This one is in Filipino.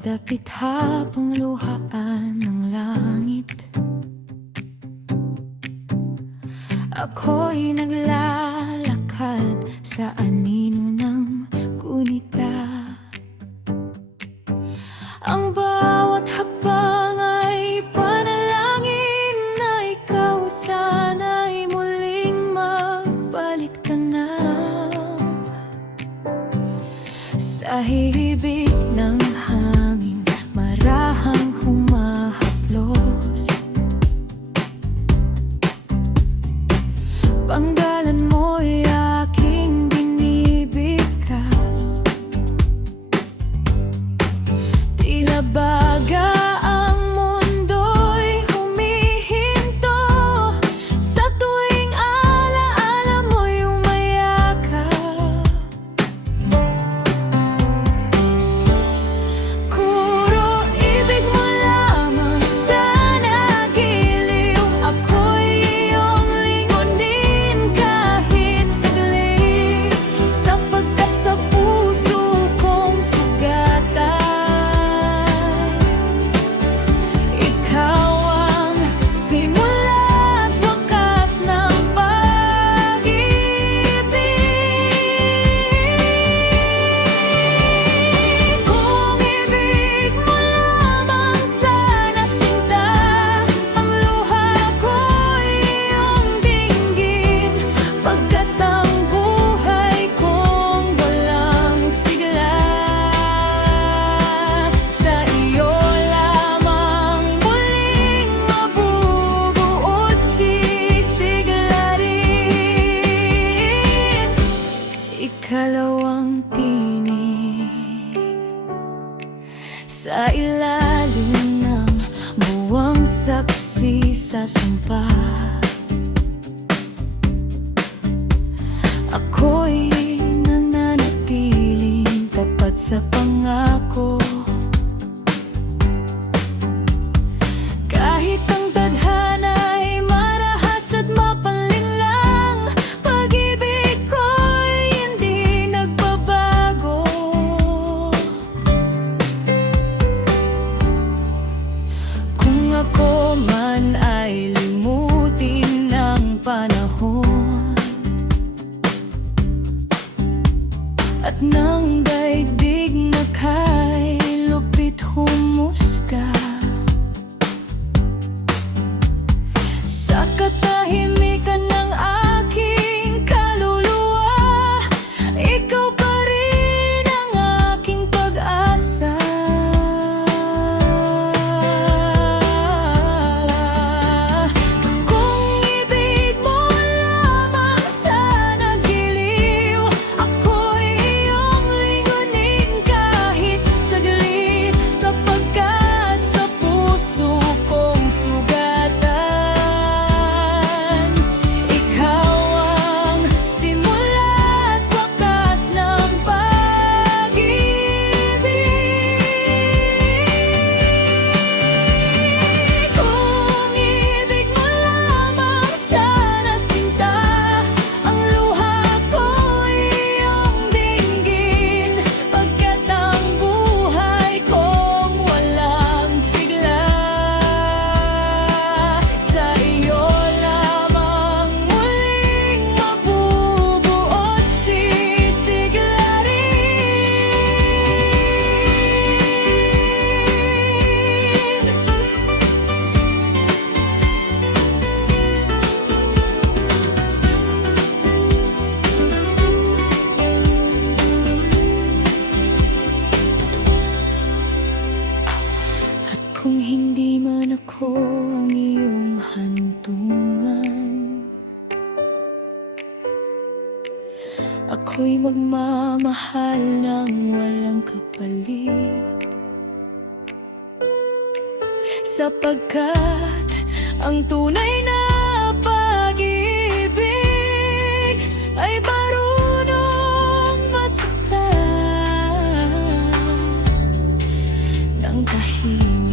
dapit habang luhaan ng langit. Ako'y naglalakad sa anino ng gunita. Ang bawat hakbang ay panalangin na ikaw sana'y muling magbalik tanaw. Sa hibig ng hangin marahang humahaplos, panggalan mo'y aking binibigkas. Tila baga ang mundo'y humihinto sa tuwing alaala mo'y umayakap. Puro ibig mo lamang sana giliw. Ako'y iyong lingunin kahit saglit, sapagkat sa puso kong sugatan ikaw ang simula't wakas ng pag-ibig. Kung ibig mo lamang sana sinta, ang luha ko'y iyong dinggin, pagkat ang buhay kong walang sigla. Sa iyo lamang muling mabubuod sisiglarin. Ikalawang tinig sa ilalim ng buwang saksi sa sumpa. Ako'y nananatiling tapat sa pangako, kahit ang tadhana'y marahas at mapanlinlang. Pag-ibig ko'y hindi nagbabago. Kung ako man ay limutin ng panahon at nang daigdig na kay lupit humusga, sa katahimikan ng aking kaluluwa, ikaw pa rin ang aking pag-asa. Kung ibig mo lamang sana giliw, ako'y iyong lingunin kahit saglit, sapagkat sa puso kong sugatan ikaw ang simula't wakas ng pag-ibig. Kung ibig mo lamang sana sinta, ang luha ko'y iyong dinggin, pagkat ang buhay kong walang sigla. Sa iyo lamang muling mabubuod sisiglarin. At kung hindi man ako ang iyong hantungan, ako'y magmamahal ng walang kapalit, sapagkat ang tunay na pag-ibig ay marunong masaktan ng tahimik.